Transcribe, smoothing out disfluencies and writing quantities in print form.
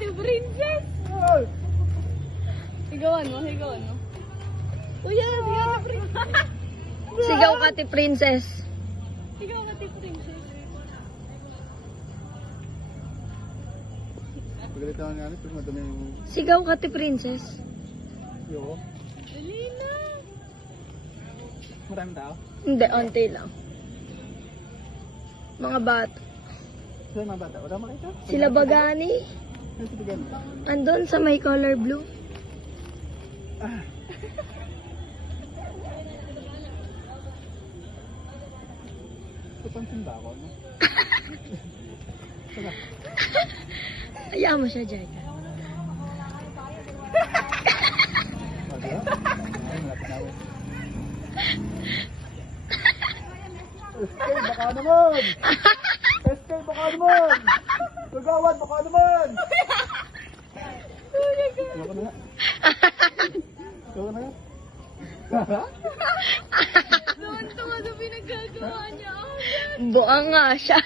Ate Princess! Higawan mo, higawan mo. Kuya, higawan Ate Princess. Sigaw ka, Ate Princess. Higawan Ate Princess. Pagalitan nga namin, pero madami yung... Sigaw ka, Ate Princess. Yo. Dali na. Maraming tao? Hindi, onti lang. Mga bata. Saan mga bata? Wala makita? Sila Bagani. Saan si Bigan? Andun sa may color blue. Ah. Papansin ba ako, no? Sala. Hayaan mo siya, Jai. Ay, malapit na ako. Escape, baka naman! Escape, baka naman! Gagawad, baka naman! Ayoko na nga. Ayoko na nga. Tuwan-tuwa sa pinagagawa niya. Buang nga siya.